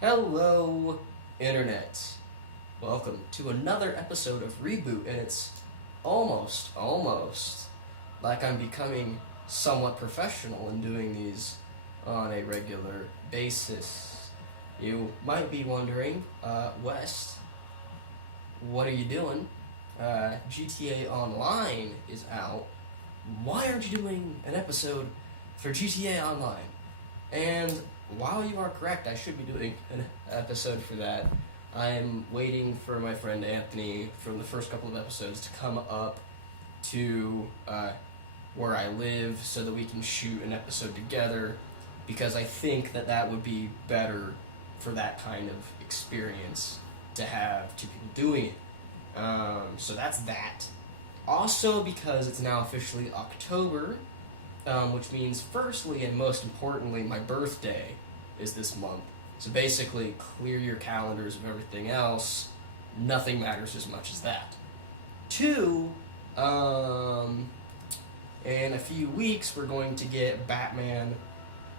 Hello, Internet. Welcome to another episode of Reboot, and it's almost like I'm becoming somewhat professional in doing these on a regular basis. You might be wondering, West, what are you doing? GTA Online is out. Why aren't you doing an episode for GTA Online? And while you are correct, I should be doing an episode for that. I'm waiting for my friend Anthony from the first couple of episodes to come up to where I live so that we can shoot an episode together, because I think that would be better for that kind of experience to have two people doing it. So that's that. Also, because it's now officially October, which means firstly and most importantly, my birthday is this month. So basically, clear your calendars of everything else. Nothing matters as much as that. Two, in a few weeks, we're going to get Batman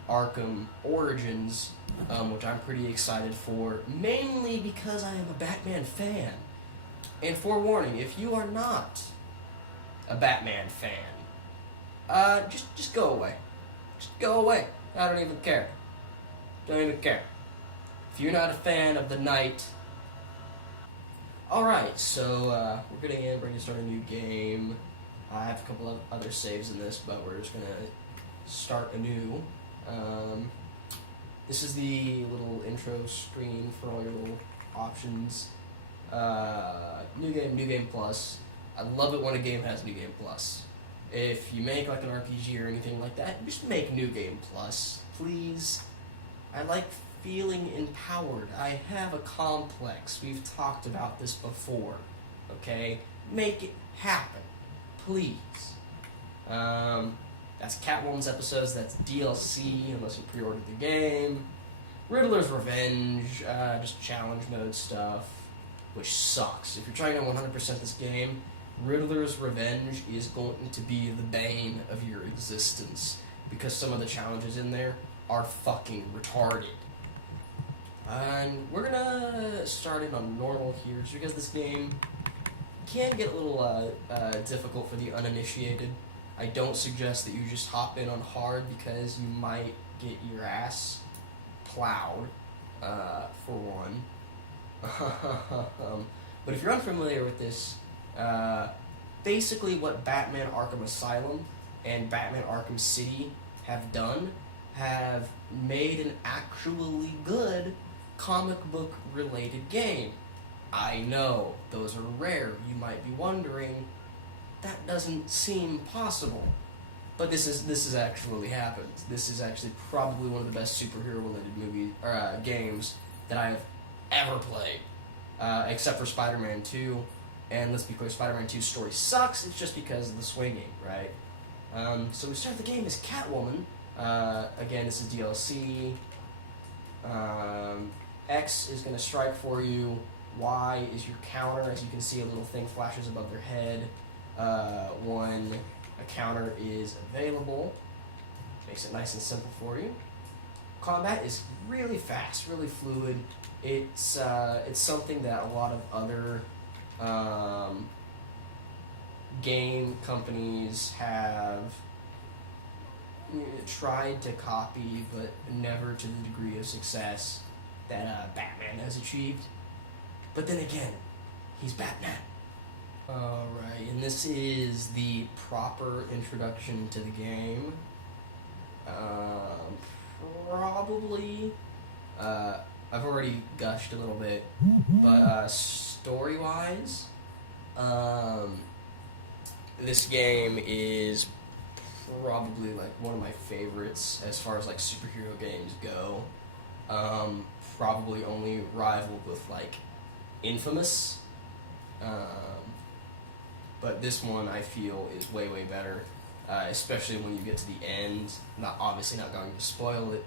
Arkham Origins, which I'm pretty excited for, mainly because I am a Batman fan. And forewarning, if you are not a Batman fan, just go away. Just go away. I don't even care. Don't even care. If you're not a fan of the night. Alright, so we're getting in, we're going to start a new game. I have a couple of other saves in this, but we're just going to start anew. This is the little intro screen for all your little options. New game plus. I love it when a game has new game plus. If you make like an RPG or anything like that, just make new game plus, please. I like feeling empowered. I have a complex. We've talked about this before. Okay? Make it happen. Please. That's Catwoman's episodes, that's DLC, unless you pre-ordered the game. Riddler's Revenge, just challenge mode stuff, which sucks. If you're trying to 100% this game, Riddler's Revenge is going to be the bane of your existence, because some of the challenges in there are fucking retarded. And we're gonna start in on normal here, just because this game can get a little difficult for the uninitiated. I don't suggest that you just hop in on hard, because you might get your ass plowed, for one. But if you're unfamiliar with this, basically what Batman Arkham Asylum and Batman Arkham City have done, have made an actually good comic book related game. I know, those are rare. You might be wondering, that doesn't seem possible. But this is actually happened. This is actually probably one of the best superhero related movies or games that I have ever played. Except for Spider-Man 2. And let's be clear, Spider-Man 2's story sucks, it's just because of the swinging, right? So we start the game as Catwoman. Again, this is DLC. X is going to strike for you. Y is your counter. As you can see, a little thing flashes above their head when a counter is available. Makes it nice and simple for you. Combat is really fast, really fluid. It's something that a lot of other game companies have tried to copy, but never to the degree of success that Batman has achieved. But then again, he's Batman. Alright, and this is the proper introduction to the game. Probably, I've already gushed a little bit, but story-wise, this game is probably like one of my favorites as far as like superhero games go. Probably only rivaled with like Infamous. But this one I feel is way better, especially when you get to the end. Obviously not going to spoil it,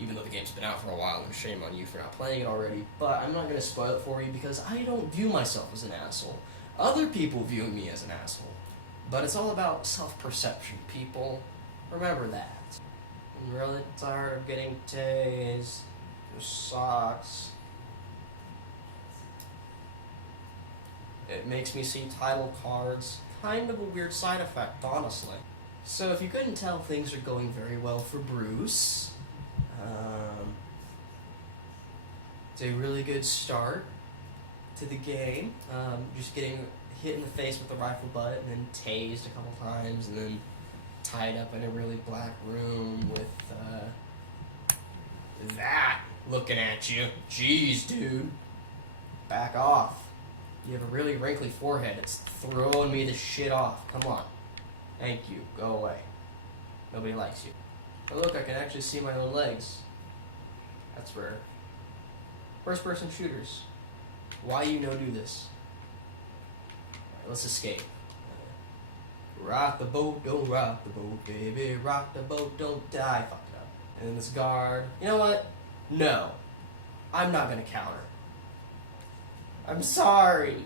even though the game's been out for a while, and shame on you for not playing it already. But I'm not going to spoil it for you, because I don't view myself as an asshole. Other people view me as an asshole. But it's all about self-perception, people. Remember that. I'm really tired of getting tased. Just sucks. It makes me see title cards. Kind of a weird side effect, honestly. So if you couldn't tell, things are going very well for Bruce. It's a really good start to the game. Just getting hit in the face with the rifle butt and then tased a couple times and then tied up in a really black room with that looking at you. Jeez, dude. Back off. You have a really wrinkly forehead. It's throwing me the shit off. Come on. Thank you. Go away. Nobody likes you. Oh, look, I can actually see my own legs. That's rare. First-person shooters. Why you no do this? Alright, let's escape. Rock the boat, don't rock the boat, baby. Rock the boat, don't die. Fucked it up. And then this guard. You know what? No. I'm not gonna counter. I'm sorry.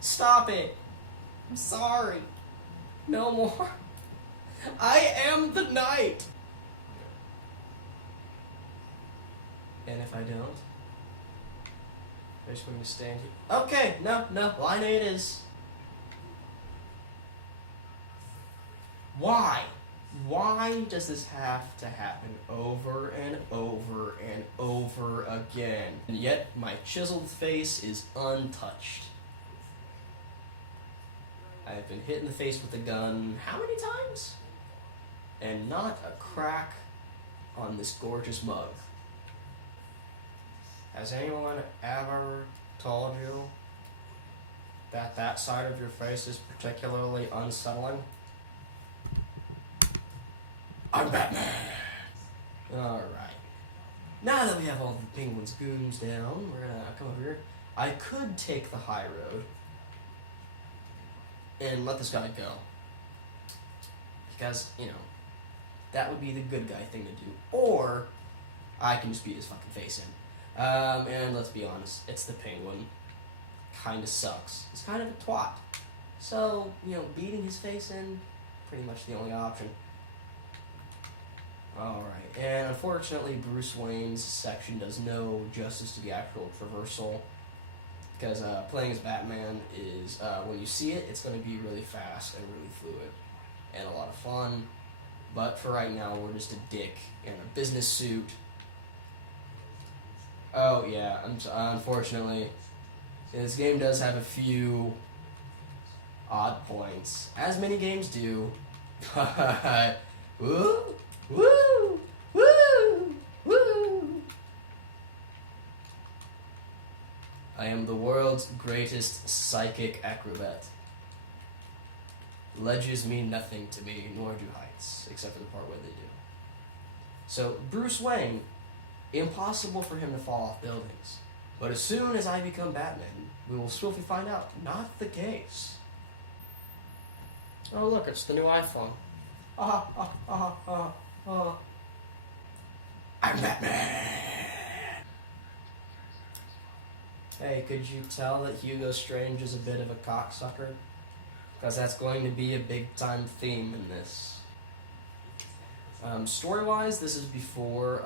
Stop it. I'm sorry. No more. I am the knight. And if I don't, I'm just going to stand here. Okay, no, line A it is. Why? Why does this have to happen over and over and over again? And yet, my chiseled face is untouched. I've been hit in the face with a gun how many times? And not a crack on this gorgeous mug. Has anyone ever told you that that side of your face is particularly unsettling? I'm Batman! Alright. Now that we have all the Penguin's goons down, we're gonna come over here. I could take the high road and let this guy go. Because, you know, that would be the good guy thing to do. Or, I can just beat his fucking face in. And let's be honest, it's the Penguin. Kinda sucks. He's kind of a twat. So, you know, beating his face in, pretty much the only option. Alright, and unfortunately Bruce Wayne's section does no justice to the actual traversal. Because playing as Batman is, when you see it, it's going to be really fast and really fluid. And a lot of fun. But for right now, we're just a dick in a business suit. Oh yeah, unfortunately, this game does have a few odd points, as many games do. But woo, woo, woo, woo! I am the world's greatest psychic acrobat. Ledges mean nothing to me, nor do heights, except for the part where they do. So, Bruce Wayne, impossible for him to fall off buildings. But as soon as I become Batman, we will swiftly find out not the case. Oh look, it's the new iPhone. I'm Batman! Hey, could you tell that Hugo Strange is a bit of a cocksucker? Because that's going to be a big-time theme in this. Story-wise, this is before,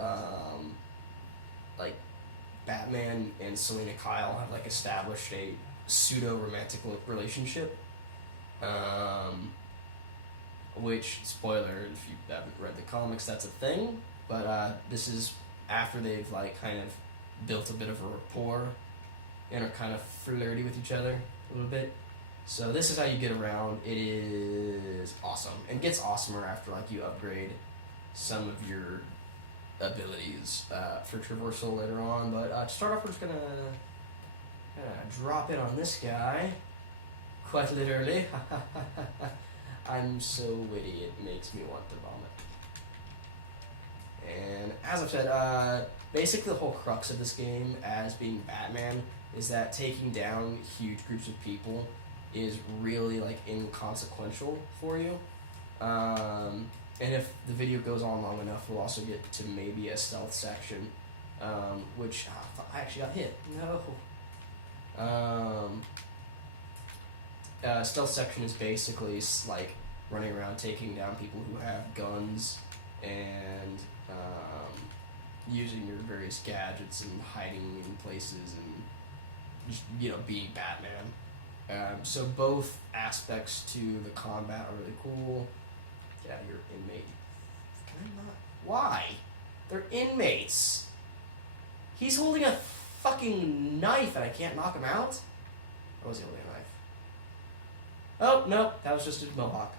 like, Batman and Selena Kyle have, like, established a pseudo-romantic relationship. Which, spoiler, if you haven't read the comics, that's a thing. But, this is after they've, like, kind of built a bit of a rapport and are kind of flirty with each other a little bit. So this is how you get around. It is awesome. And gets awesomer after like you upgrade some of your abilities for traversal later on. But to start off, we're just gonna drop in on this guy. Quite literally. I'm so witty, it makes me want to vomit. And as I've said, basically the whole crux of this game as being Batman is that taking down huge groups of people is really like inconsequential for you. And if the video goes on long enough, we'll also get to maybe a stealth section, which I actually got hit. No. Stealth section is basically like running around taking down people who have guns and using your various gadgets and hiding in places and just, being Batman. So both aspects to the combat are really cool. Yeah, you're inmate. Can I not? Why? They're inmates. He's holding a fucking knife and I can't knock him out? Or was he holding a knife? Oh, no, that was just a mohawk.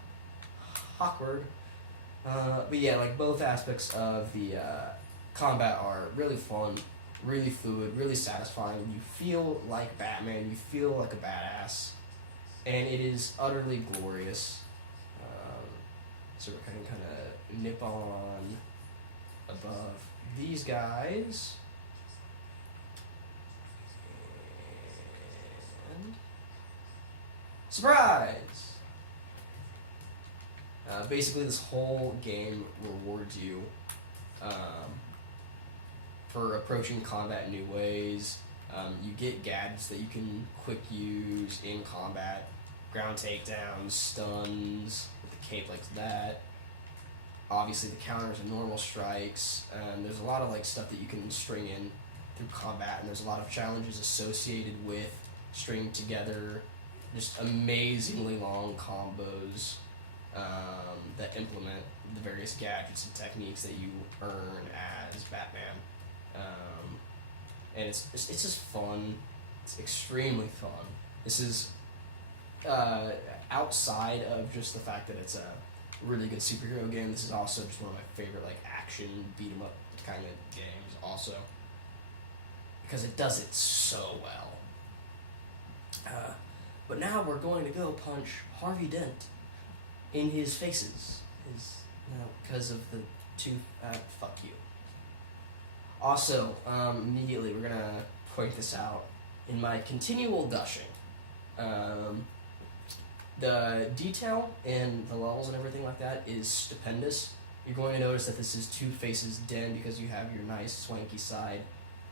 Awkward. But yeah, like both aspects of the combat are really fun, really fluid, really satisfying. You feel like Batman, you feel like a badass, and it is utterly glorious. So we're kind of nip on above these guys. And surprise! Basically, this whole game rewards you for approaching combat in new ways. You get gadgets that you can quick use in combat. Ground takedowns, stuns, with the cape like that. Obviously, the counters and normal strikes. There's a lot of stuff that you can string in through combat, and there's a lot of challenges associated with stringing together just amazingly long combos that implement the various gadgets and techniques that you earn as Batman. And it's just fun. It's extremely fun. This is outside of just the fact that it's a really good superhero game. This is also just one of my favorite action beat 'em up kind of games also, because it does it so well. But now we're going to go punch Harvey Dent in his faces. Because of the tooth. Fuck you. Also, immediately we're gonna point this out in my continual gushing. The detail in the levels and everything like that is stupendous. You're going to notice that this is Two-Face's den because you have your nice swanky side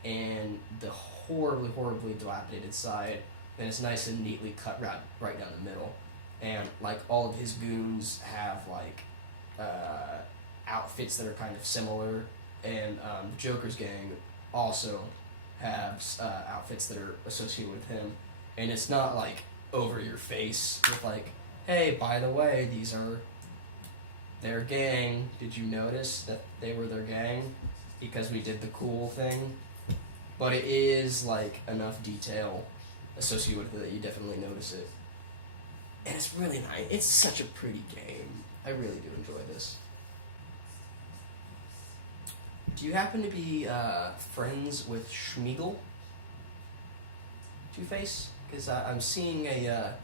and the horribly, horribly dilapidated side, and it's nice and neatly cut right down the middle. And all of his goons have outfits that are kind of similar, and the Joker's gang also have outfits that are associated with him, and it's not over your face with hey, by the way, these are their gang. Did you notice that they were their gang because we did the cool thing? But it is enough detail associated with it that you definitely notice it. And it's really nice. It's such a pretty game. I really do enjoy this. Do you happen to be friends with Schmeagol? Two-Face? Because I'm seeing a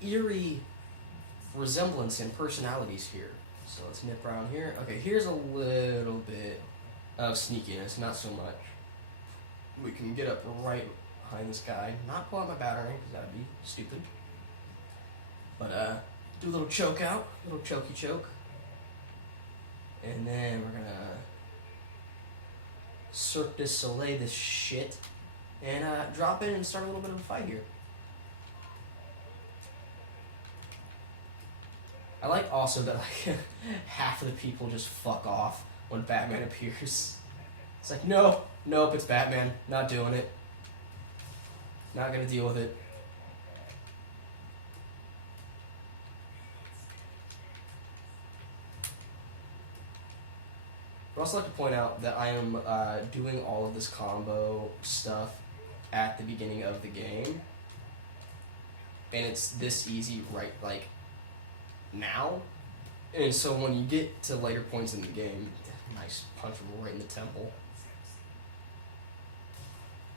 eerie resemblance in personalities here. So let's nip around here. Okay, here's a little bit of sneakiness, not so much. We can get up right behind this guy. Not pull out my batarang, because that would be stupid. But do a little choke out, a little chokey choke. And then we're gonna Cirque du Soleil this shit and drop in and start a little bit of a fight here. I like also that half of the people just fuck off when Batman appears. It's nope, it's Batman, not doing it. Not gonna deal with it. I'd also like to point out that I am doing all of this combo stuff at the beginning of the game, and it's this easy right now, and so when you get to later points in the game, nice punch him right in the temple.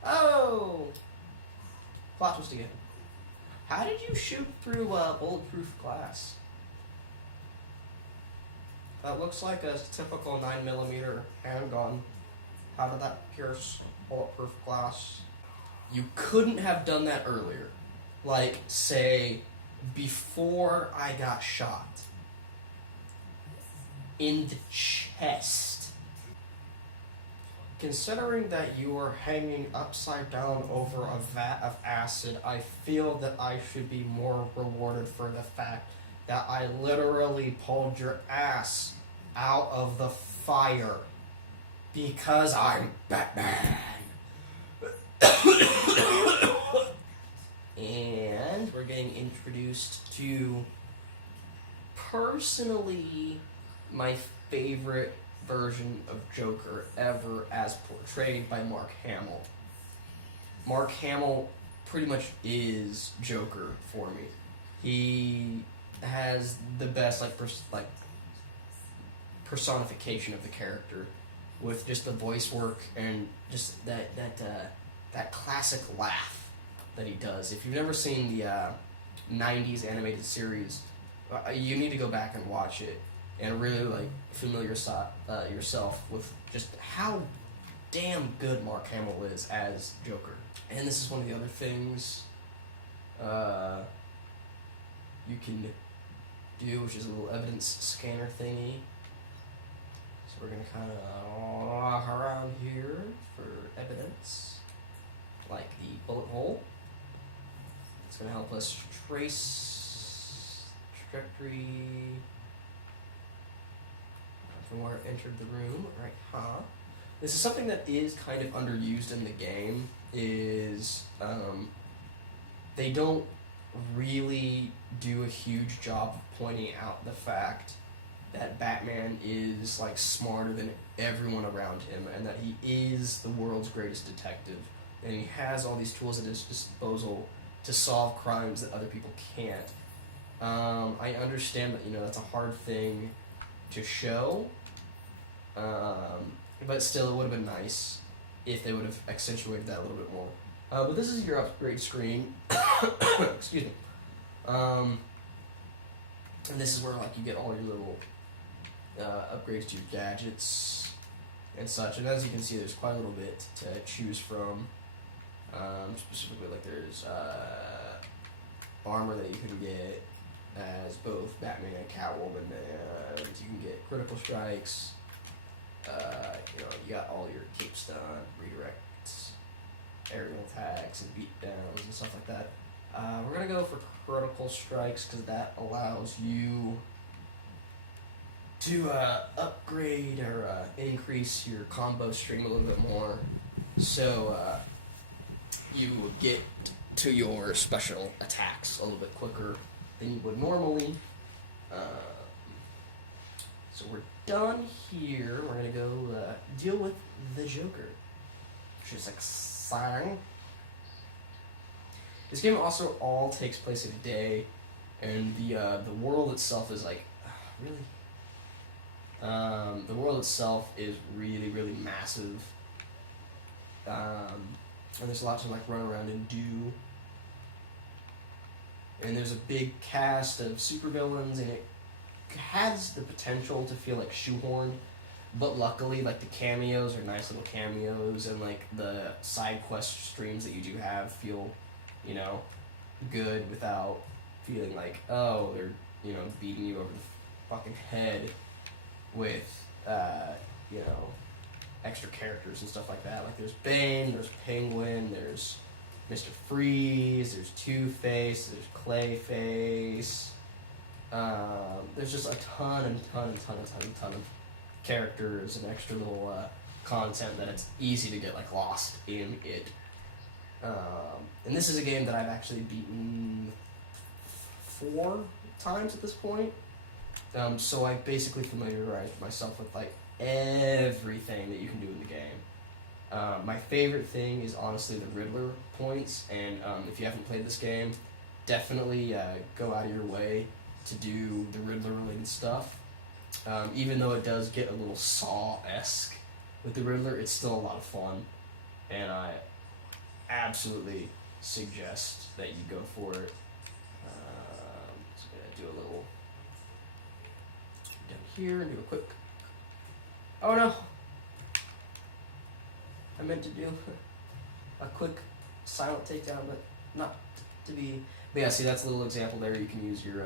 Oh! Plot twist again. How did you shoot through bulletproof glass? That looks like a typical 9mm handgun. How did that pierce bulletproof glass? You couldn't have done that earlier. Say, before I got shot. In the chest. Considering that you are hanging upside down over a vat of acid, I feel that I should be more rewarded for the fact that I literally pulled your ass out of the fire. Because I'm Batman. And we're getting introduced to, personally, my favorite version of Joker ever as portrayed by Mark Hamill. Mark Hamill pretty much is Joker for me. He has the best personification of the character, with just the voice work and just that classic laugh that he does. If you've never seen the 90s animated series, you need to go back and watch it and really familiar yourself with just how damn good Mark Hamill is as Joker. And this is one of the other things you can do, which is a little evidence scanner thingy. So we're going to kind of walk around here for evidence, like the bullet hole. It's going to help us trace trajectory from where it entered the room. Right, huh? This is something that is kind of underused in the game, is they don't really do a huge job of pointing out the fact that Batman is smarter than everyone around him, and that he is the world's greatest detective, and he has all these tools at his disposal to solve crimes that other people can't. I understand that that's a hard thing to show, but still it would have been nice if they would have accentuated that a little bit more. But this is your upgrade screen. Excuse me. And this is where you get all your little upgrades to your gadgets and such. And as you can see, there's quite a little bit to choose from. Specifically, there's armor that you can get as both Batman and Catwoman, and you can get critical strikes. You got all your capes done, redirects, aerial attacks, and beatdowns and stuff like that. We're gonna go for critical strikes because that allows you to upgrade or increase your combo stream a little bit more, so you get to your special attacks a little bit quicker than you would normally. So we're done here. We're gonna go deal with the Joker, which is exciting. This game also all takes place in a day, and the world itself is really. The world itself is really, really massive, and there's a lot to run around and do. And there's a big cast of supervillains, and it has the potential to feel shoehorned, but luckily the cameos are nice little cameos, and the side quest streams that you do have feel good without feeling oh, they're beating you over the fucking head with extra characters and stuff like that. There's Bane, there's Penguin, there's Mr. Freeze, there's Two-Face, there's Clayface. There's just a ton of characters and extra little content that it's easy to get lost in it. And this is a game that I've actually beaten 4 times at this point. So I basically familiarized myself with everything that you can do in the game. My favorite thing is honestly the Riddler points, and if you haven't played this game, definitely go out of your way to do the Riddler related stuff. Even though it does get a little Saw-esque with the Riddler, it's still a lot of fun, and I absolutely suggest that you go for it. So I'm gonna do a little down here and do a quick. Oh no! I meant to do a quick silent takedown, but not to be. But yeah, see, that's a little example there. You can use your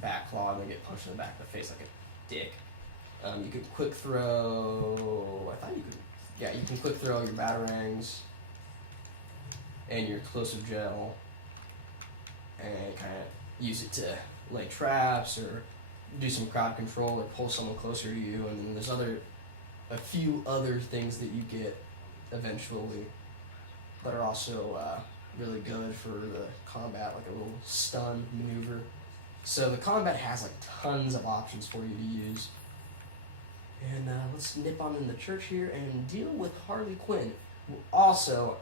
back claw and then get punched in the back of the face like a dick. You can quick throw. I thought you could. Yeah, you can quick throw your batarangs and your explosive gel, and kind of use it to lay traps or do some crowd control or pull someone closer to you. And then there's other a few other things that you get eventually that are also really good for the combat, like a little stun maneuver. So the combat has like tons of options for you to use. And let's nip on in the church here and deal with Harley Quinn, who also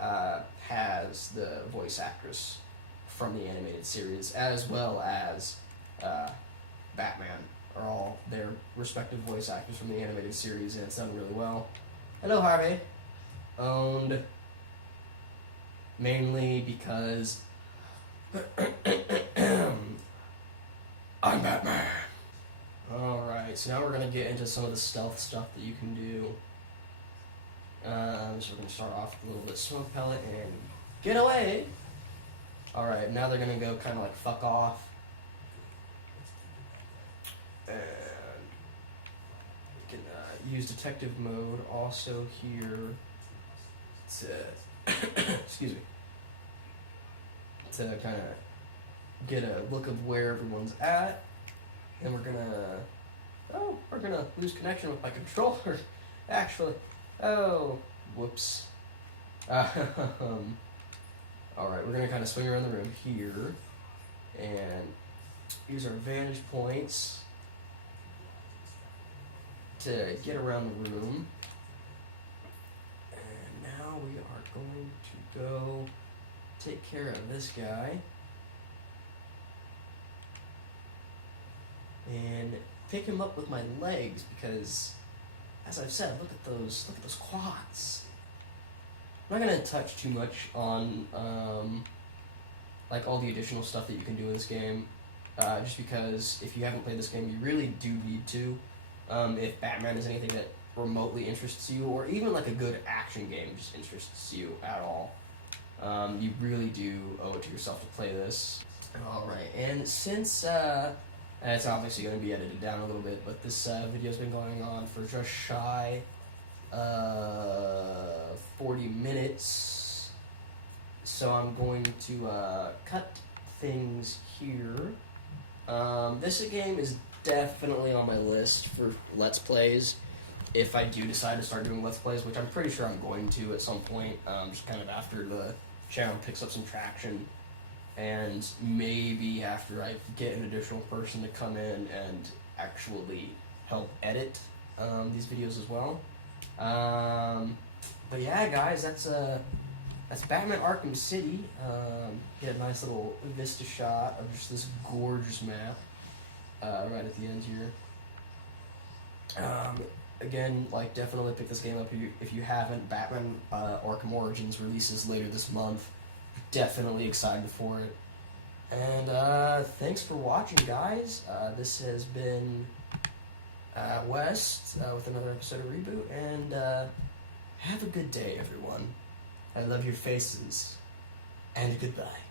has the voice actress from the animated series, as well as Batman, are all their respective voice actors from the animated series, and it's done really well. Hello, Harvey. Owned mainly because I'm Batman. Alright, so now we're going to get into some of the stealth stuff that you can do. So we're going to start off with a little bit of smoke pellet and get away! Alright, now they're going to go kind of like fuck off. And we can use detective mode also here to, excuse me, to kind of get a look of where everyone's at. And we're gonna lose connection with my controller, actually. Oh, whoops. Alright, we're gonna kind of swing around the room here and use our vantage points to get around the room. And now we are going to go take care of this guy. And pick him up with my legs because, as I've said, look at those quads. I'm not gonna touch too much on like all the additional stuff that you can do in this game, just because if you haven't played this game, you really do need to. If Batman is anything that remotely interests you, or even like a good action game just interests you at all, you really do owe it to yourself to play this. All right, and since it's obviously going to be edited down a little bit, but this video's been going on for just shy 40 minutes. So I'm going to cut things here. This game is definitely on my list for Let's Plays. If I do decide to start doing Let's Plays, which I'm pretty sure I'm going to at some point, just kind of after the channel picks up some traction. And maybe after I get an additional person to come in and actually help edit these videos as well. But yeah, guys, that's Batman Arkham City. Get a nice little vista shot of just this gorgeous map right at the end here. Again, like, definitely pick this game up if you haven't. Batman Arkham Origins releases later this month. Definitely excited for it. And thanks for watching, guys. This has been West with another episode of Reboot, and have a good day, everyone. I love your faces, and goodbye.